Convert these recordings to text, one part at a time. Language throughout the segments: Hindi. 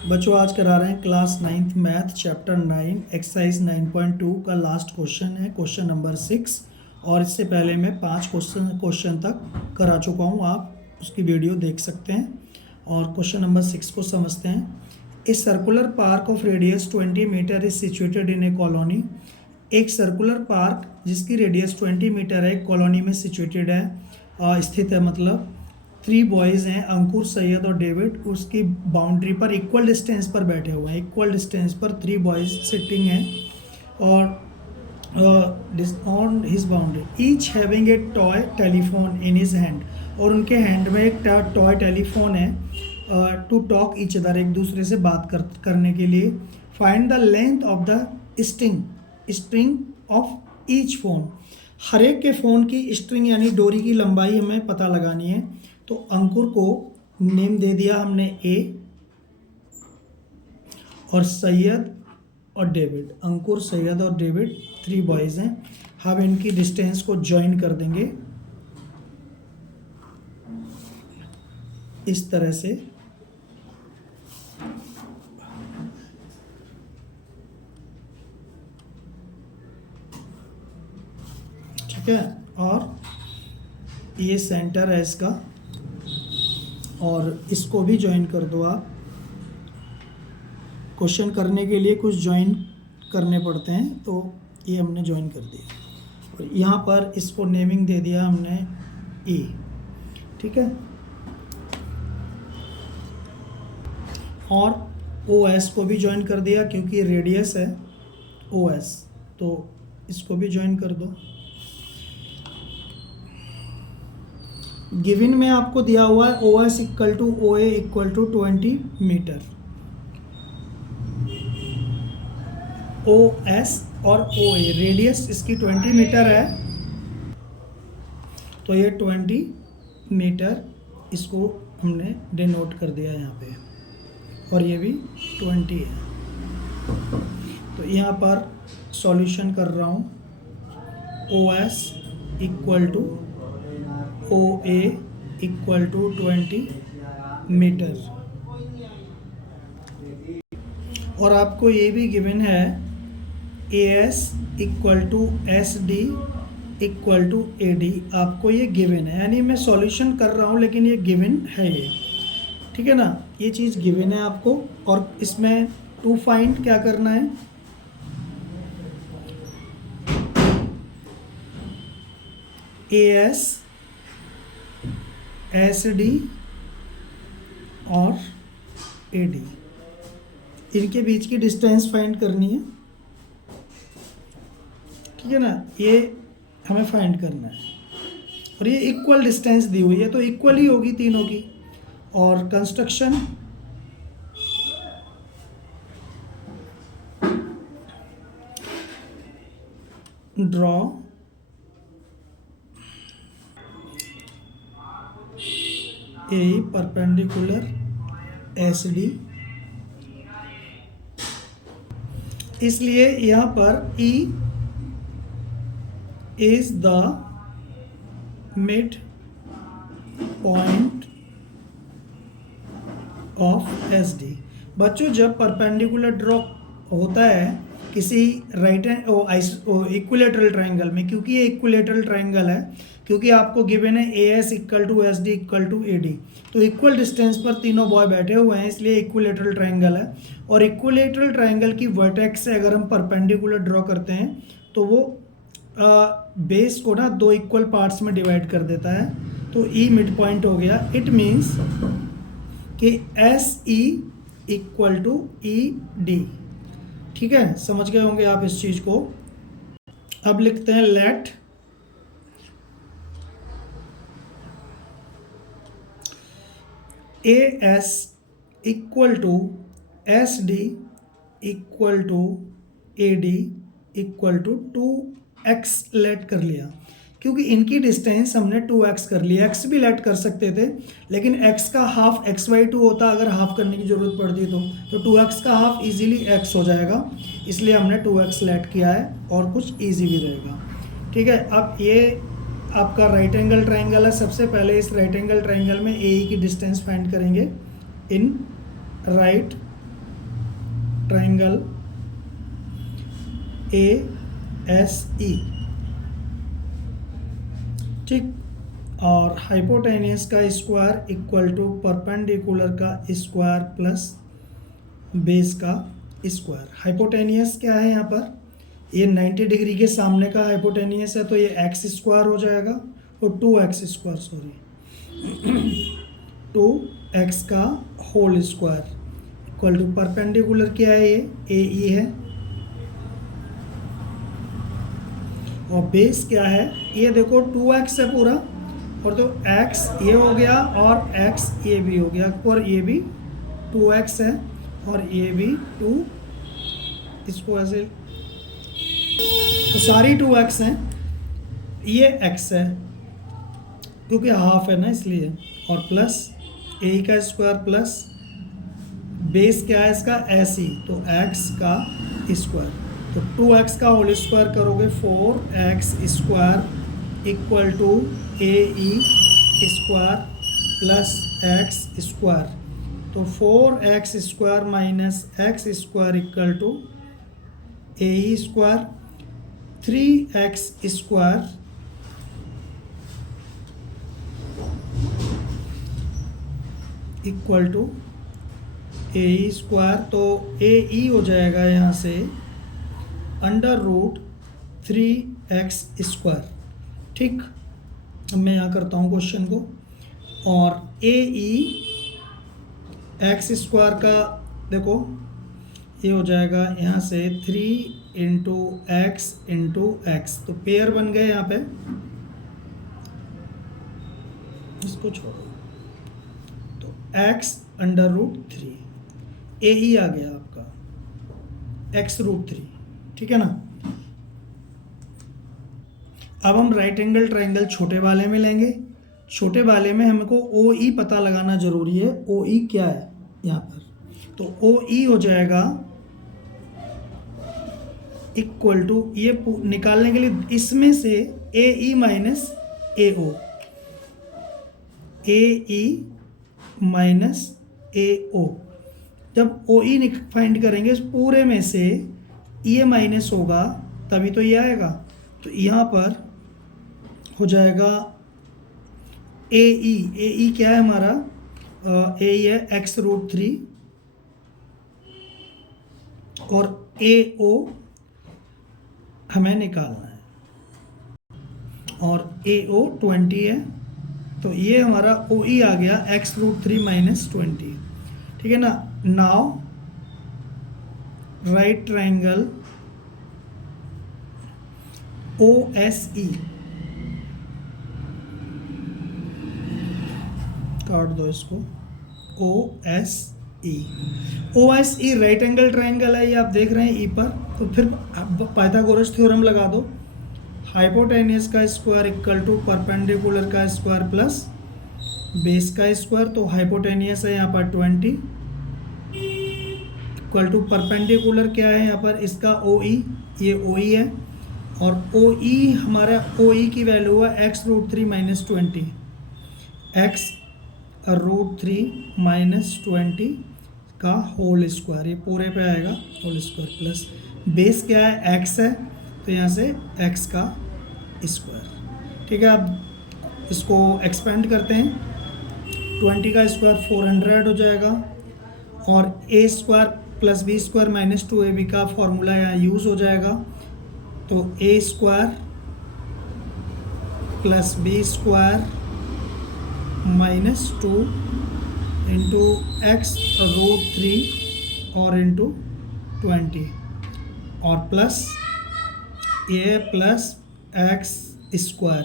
बच्चों आज करा रहे हैं class 9th math chapter 9 exercise 9.2 का लास्ट क्वेश्चन है, क्वेश्चन नंबर 6। और इससे पहले मैं 5 क्वेश्चन तक करा चुका हूँ, आप उसकी वीडियो देख सकते हैं। और क्वेश्चन नंबर 6 को समझते हैं। A circular park of radius 20 metre is situated in a colony. एक सर्कुलर पार्क जिसकी रेडियस 20 मीटर है, कॉलोनी में सिचुएटेड है, स्थित है। मतलब 3 बॉयज़ हैं, अंकुर, सैयद और डेविड, उसकी बाउंड्री पर इक्वल डिस्टेंस पर बैठे हुए हैं। इक्वल डिस्टेंस पर 3 बॉयज़ सिटिंग हैं और on his boundary each having a toy telephone in his hand. और उनके हैंड में एक टॉय टेलीफोन है, टू टॉक ईच अदर, एक दूसरे से बात करने के लिए। Find the length of the string of each phone. हर एक के फ़ोन की स्ट्रिंग यानी डोरी की लंबाई हमें पता लगानी है। तो अंकुर को नेम दे दिया हमने ए, और सैयद और डेविड, अंकुर, सैयद और डेविड 3 बॉयज़ हैं। हम इनकी डिस्टेंस को ज्वाइन कर देंगे इस तरह से। ठीक है, और ये सेंटर है इसका, और इसको भी ज्वाइन कर दो आप। क्वेश्चन करने के लिए कुछ ज्वाइन करने पड़ते हैं, तो ये हमने ज्वाइन कर दिया। और यहाँ पर इसको नेमिंग दे दिया हमने ए। ठीक है, और ओ एस को भी ज्वाइन कर दिया क्योंकि रेडियस है ओ एस, तो इसको भी ज्वाइन कर दो। गिवन में आपको दिया हुआ है O S equal to O A equal to 20 metre. O S और ओ ए, रेडियस इसकी 20 मीटर है, तो ये 20 मीटर इसको हमने डिनोट कर दिया यहाँ पे, और ये भी 20 है। तो यहाँ पर सॉल्यूशन कर रहा हूँ। O S equal to O A equal to 20 metre. और आपको ये भी गिवन है A S equal to S D equal to A D. आपको ये गिवन है, यानी मैं सॉल्यूशन कर रहा हूँ लेकिन ये गिवन है ये। ठीक है ना, ये चीज़ गिवन है आपको। और इसमें टू फाइंड क्या करना है, ए एस, एस डी और ए डी, इनके बीच की डिस्टेंस फाइंड करनी है। ठीक है ना, ये हमें फाइंड करना है। और ये इक्वल डिस्टेंस दी हुई है, तो इक्वल ही होगी तीनों की। और construction, draw a perpendicular S D. इसलिए यहाँ पर E is the mid point of S D. बच्चों, जब परपेंडिकुलर ड्रॉ होता है किसी राइट इक्विलेटरल ट्राइंगल में, क्योंकि ये इक्विलेटरल ट्राइंगल है, क्योंकि आपको गिवन है A S equal to S D equal to A D, तो इक्वल डिस्टेंस पर तीनों बॉय बैठे हुए हैं, इसलिए इक्विलेटरल ट्राइंगल है। और इक्विलेटरल ट्राइंगल की वर्टेक्स से अगर हम परपेंडिकुलर ड्रॉ करते हैं तो वो बेस को ना 2 इक्वल पार्ट्स में डिवाइड कर देता है, तो ई मिड पॉइंट हो गया। इट मीन्स कि S E equal to E D. ठीक है, समझ गए होंगे आप इस चीज़ को। अब लिखते हैं let A S equal to S D equal to A D equal to 2x let कर लिया, क्योंकि इनकी डिस्टेंस हमने 2x कर लिया। x भी लेट कर सकते थे, लेकिन x का हाफ x/2 होता, अगर हाफ करने की ज़रूरत पड़ती तो 2x का हाफ इजीली x हो जाएगा, इसलिए हमने 2x लेट किया है, और कुछ इजी भी रहेगा। ठीक है, अब ये आपका राइट एंगल ट्राइंगल है। सबसे पहले इस राइट एंगल ट्राइंगल में ए की डिस्टेंस फाइंड करेंगे in right triangle A S E, ठीक। और हाइपोटेनियस का स्क्वायर इक्वल टू परपेंडिकुलर का स्क्वायर प्लस बेस का स्क्वायर। हाइपोटेनियस क्या है यहाँ पर, ये 90 डिग्री के सामने का हाइपोटेनियस है, तो ये एक्स स्क्वायर हो जाएगा, और 2x स्क्वायर, सॉरी 2x का whole square equal to perpendicular क्या है, ये ए ई है, और बेस क्या है, ये देखो 2x है पूरा, और तो x ये हो गया और x ये भी हो गया, और ये भी 2x है और ये भी 2, इसको ऐसे, तो सारी 2x हैं, ये x है क्योंकि हाफ है ना इसलिए, और प्लस ए का स्क्वायर प्लस बेस क्या है इसका एस ई, तो x का स्क्वायर, तो 2x का होल स्क्वायर करोगे 4x square equal to A E square plus X square, तो 4x square minus X square equal to A E square, 3x square equal to A E square, तो ए ई हो जाएगा यहाँ से अंडर रूट 3x स्क्वायर, ठीक। अब मैं यहाँ करता हूँ क्वेश्चन को, और ए ई एक्स स्क्वायर का देखो ये हो जाएगा यहाँ से 3 इंटू एक्स, तो पेयर बन गए यहाँ पे, इसको छोड़ो, तो x अंडर रूट 3, ए ई आ गया आपका x रूट 3, ठीक है ना। अब हम राइट एंगल ट्राइंगल छोटे वाले में लेंगे। छोटे वाले में हमको ओ ई पता लगाना जरूरी है, ओ ई क्या है यहाँ पर, तो ओ ई हो जाएगा इक्वल टू, ये निकालने के लिए इसमें से ए ई माइनस ए ओ, ए ई माइनस ए ओ, जब ओ ई फाइंड करेंगे इस पूरे में से ये माइनस होगा तभी तो ये आएगा, तो यहाँ पर हो जाएगा ए ई क्या है हमारा, ए ई है एक्स रूट 3, और ए ओ हमें निकालना है, और ए ओ 20 है, तो ये हमारा ओ ई आ गया एक्स रूट 3 माइनस 20, ठीक है ना। Now right triangle O S E, काट दो इसको, O S E right angle triangle है, ये आप देख रहे हैं ई पर, तो फिर पाइथागोरस थ्योरम लगा दो, हाइपोटेनियस का स्क्वायर इक्वल टू परपेंडिकुलर का स्क्वायर प्लस बेस का स्क्वायर, तो हाइपोटेनियस है यहाँ पर 20 इक्वल टू परपेंडिकुलर क्या है यहाँ पर इसका ओ ई, ये ओ ई है, और ओ ई हमारा ओ ई की वैल्यू है X root 3 minus 20, X root 3 minus 20 का होल स्क्वायर, ये पूरे पे आएगा होल स्क्वायर, प्लस बेस क्या है एक्स है, तो यहाँ से एक्स का स्क्वायर, ठीक है। अब इसको एक्सपेंड करते हैं, 20 का स्क्वायर 400 हो जाएगा, और A square plus B square minus 2ab का फॉर्मूला यहाँ यूज़ हो जाएगा, तो A square plus B square minus 2 into X root 3 और इंटू 20, और plus A plus X square,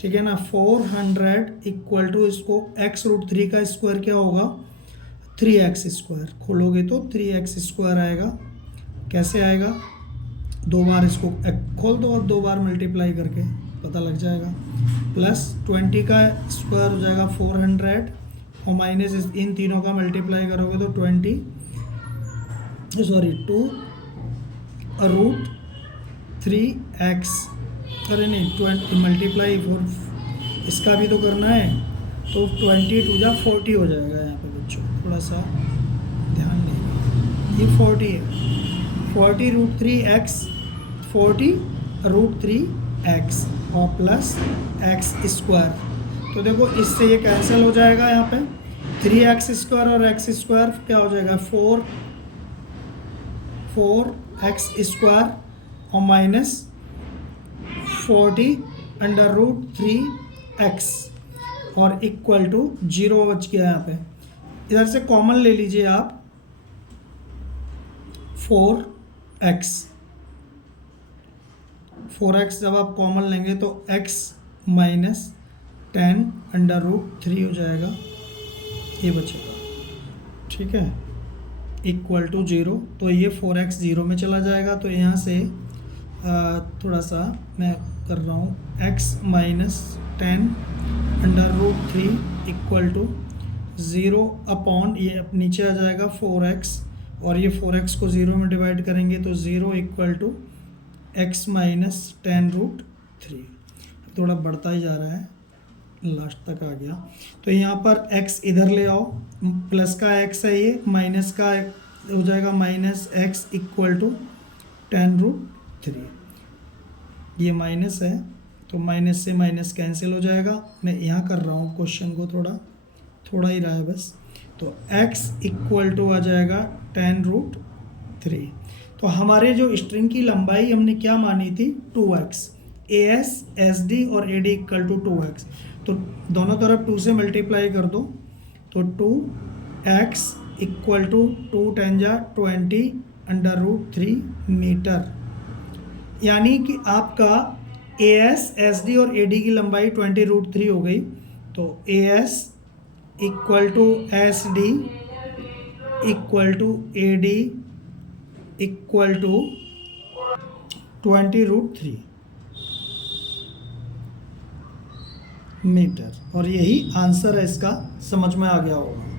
ठीक है ना। 400 इक्वल टू इसको एक्स रूट 3 का स्क्वायर क्या होगा 3x स्क्वायर, खोलोगे तो 3x स्क्वायर आएगा, कैसे आएगा, दो बार इसको खोल दो और दो बार मल्टीप्लाई करके पता लग जाएगा, प्लस 20 का स्क्वायर हो जाएगा 400, और माइनस इन तीनों का मल्टीप्लाई करोगे तो 2 रूट 3x, अरे नहीं 20 मल्टीप्लाई 4 इसका भी तो करना है, तो 20 2 जा 40 हो जाएगा यहाँ पे बच्चों, थोड़ा सा ध्यान देना, ये 40 है, 40√3x, 40√3x और प्लस एक्स स्क्वायर। तो देखो इससे ये कैंसिल हो जाएगा, यहाँ पे 3x² और x² क्या हो जाएगा 4x² और माइनस 40√3x और इक्वल टू 0 बच गया यहाँ पे। इधर से कॉमन ले लीजिए आप 4x जब आप कॉमन लेंगे तो x माइनस 10√3 हो जाएगा, ये बचेगा, ठीक है, इक्वल टू 0। तो ये 4x 0 में चला जाएगा। तो यहाँ से थोड़ा सा मैं कर रहा हूँ, x minus 10√3 equal to 0 upon ये नीचे आ जाएगा 4x, और ये 4x को 0 में डिवाइड करेंगे तो 0 इक्वल टू x माइनस 10√3। थोड़ा बढ़ता ही जा रहा है, लास्ट तक आ गया। तो यहाँ पर x इधर ले आओ, प्लस का x है, ये माइनस का हो जाएगा माइनस x इक्वल टू 10√3। ये माइनस है तो माइनस से माइनस कैंसिल हो जाएगा। मैं यहाँ कर रहा हूँ क्वेश्चन को, थोड़ा ही रहा है बस। तो x इक्वल टू आ जाएगा 10√3। तो हमारे जो स्ट्रिंग की लंबाई हमने क्या मानी थी 2x, AS SD और AD इक्वल टू 2x। तो दोनों तरफ 2 से मल्टीप्लाई कर दो, तो 2x इक्वल टू 2 10 20√3 मीटर। यानी कि आपका AS SD और AD की लंबाई 20√3 हो गई। तो AS equal to SD equal to AD equal to 20√3 metre. और यही आंसर है इसका, समझ में आ गया होगा।